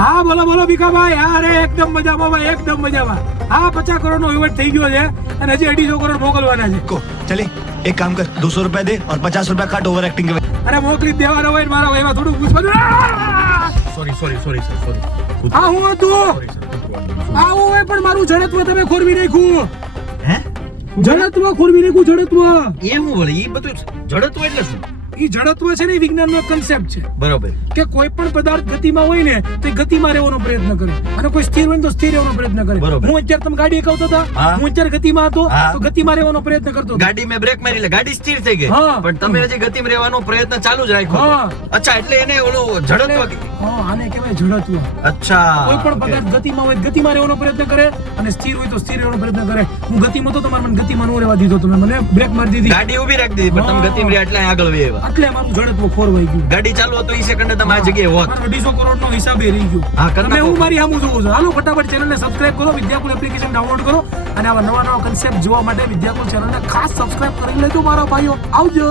હા બોલો બોલો ભીખાભાઈ. હા રે એકદમ મજામાં ભાઈ, એકદમ મજામાં. હા 50 કરોડ નો વહીવટ થઈ ગયો છે અને હજી 250 કરોડ મોકલવાના છે. को चले एक काम कर 200 रुपए दे और 50 रुपए काट ओवर एक्टिंग के। અરે મોકલી જ દેવાનો હોય ને મારા એમાં થોડું પૂછવાનું. Sorry sir. હા હું હતું. આવું હોય પણ મારું જડત્વ તમે ખોરવી નાખ્યું. હે? જડત્વ ખોરવી નાખ્યું. જડત્વ એ હું બોલે ઈ બધું જડતું એટલે શું? ઈ જડત્વ છે ને એ વિજ્ઞાનનો કન્સેપ્ટ છે બરોબર. કે કોઈ પણ પદાર્થ ગતિમાં હોય ને તો એ ગતિમાં રહેવાનો પ્રયત્ન કરે અને કોઈ સ્થિર હોય ને તો સ્થિર રહેવાનો પ્રયત્ન કરે. બરોબર. હું અત્યારે તમે ગાડી હકાવતા હતા, હા. હું અત્યારે ગતિમાં હતો હા. તો ગતિમાં રહેવાનો પ્રયત્ન કરતો હતો. ગાડી મેં બ્રેક મારી એટલે ગાડી સ્થિર થઈ ગઈ. હા. પણ તમે હજી ગતિમાં રહેવાનો પ્રયત્ન ચાલુ જ રાખ્યો. હા. અચ્છા એટલે એને ઓલું જડત્વ. હા આને કહેવાય જડત્વ. અચ્છા. કોઈ પણ પદાર્થ ગતિમાં હોય તો ગતિમાં રહેવાનો પ્રયત્ન કરે અને સ્થિર હોય તો સ્થિર રહેવાનો પ્રયત્ન કરે. હું ગતિમાં તો તમારે મને ગતિમાં ન રહેવા દીધો, તમે મને બ્રેક મારી દીધી ગાડી ઊભી રાખી દીધી પણ તમે ગતિમાં રહ્યા એટલે આગળ વહી આવ્યા. એટલે મારું જડત્વ ખોરવાઈ ગયું. ગાડી ચાલુ હતો ઈ સેકન્ડે તમે આ જગ્યાએ હોત. મારો 250 કરોડ નો હિસાબ એ રહી ગયો. હા, કરી તમે નાખો. હું મારી સામું જોઉં છું. હાલો ફટાફટ ચેનલને સબસ્ક્રાઇબ કરો, વિદ્યાકુલ એપ્લિકેશન ડાઉનલોડ કરો અને આવા નવા નવા કન્સેપ્ટ જોવા માટે વિદ્યાકુલ ચેનલને ખાસ સબસ્ક્રાઇબ કરી લેજો મારા ભાઈઓ. આવજો.